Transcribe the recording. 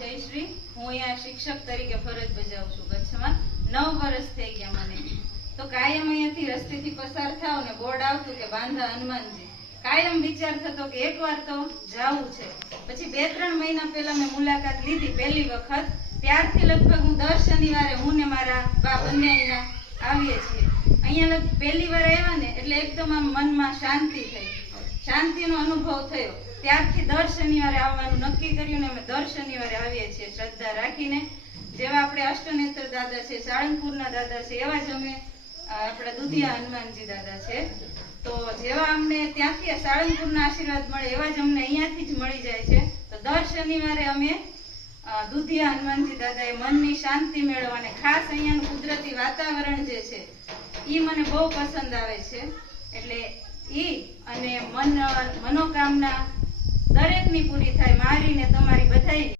જયશ્રી, હું અહીંયા શિક્ષક તરીકે ફરજ બજાવું છું કચ્છમાં. 9 વર્ષ થઈ ગયા મને. તો કાયમ અહીંયાથી રસ્તેથી પસાર થાવ ને બોર્ડ આવતું કે બાંધા હનુમાનજી, કાયમ વિચાર થતો કે એકવાર તો જાવું છે. પછી 2-3 મહિના પહેલા મેં મુલાકાત લીધી પહેલી વખત. ત્યારથી લગભગ હું દર શનિવારે હું ને મારા બા બંને અહીંયા આવીએ છીએ. અહીંયા પહેલી વાર આવ્યા ને એટલે એકદમ આમ મનમાં શાંતિ થઈ, શાંતિનો અનુભવ થયો. ત્યારથી દર શનિવારે આવવાનું નક્કી કર્યું ને અમે દર શનિવારે આવીએ છીએ શ્રદ્ધા રાખીને. જેવા આપણે અષ્ટનેત્ર દાદા છે, સાળંગપુરના દાદા છે, એવા જ અમે આપણા દુધિયા હનુમાનજી દાદા છે. તો જેવા અમને ત્યાંથી સાળંગપુરના આશીર્વાદ મળે એવા જ અમને અહીંયાથી જ મળી જાય છે. તો દર શનિવારે અમે દુધિયા હનુમાનજી દાદાએ મનની શાંતિ મેળવવાને ખાસ અહીંયાનું કુદરતી વાતાવરણ જે છે એ મને બહુ પસંદ આવે છે. એટલે ઈ અને મનોકામના દરેકની પૂરી થાય, મારી ને તમારી બધાયની.